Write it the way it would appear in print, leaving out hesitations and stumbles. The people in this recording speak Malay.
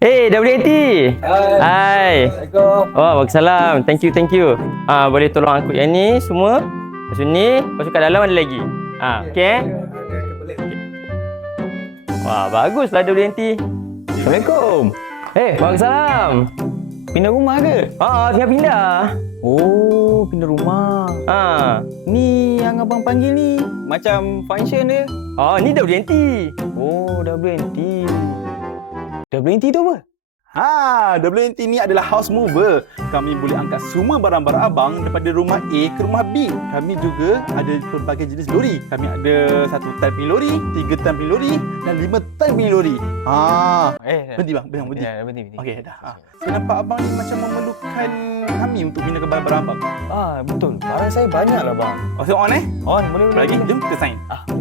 WNT. Hai. Assalamualaikum. Oh, waalaikumsalam. Thank you. Boleh tolong angkut yang ni semua. Lepas ni, lepas kat dalam ada lagi. Okey. Wah, baguslah WNT. Assalamualaikum. Waalaikumsalam. Pindah rumah ke? Tengah pindah. Oh, pindah rumah. Ni yang abang panggil ni macam function dia. Ni WNT. Oh, WNT. WNT tu apa? WNT ni adalah house mover. Kami boleh angkat semua barang-barang abang daripada rumah A ke rumah B. Kami juga ada pelbagai jenis lori. Kami ada 1 tan punya lori, 3 tan punya lori dan 5 tan punya lori. Berhenti bang, berhenti. Ya, berhenti. Okey, dah. Saya nampak abang ni macam memerlukan kami untuk pindah ke barang-barang abang. Betul. Barang saya banyak lah bang. Saya on On, boleh. Lagi, jom kita sign. Boleh.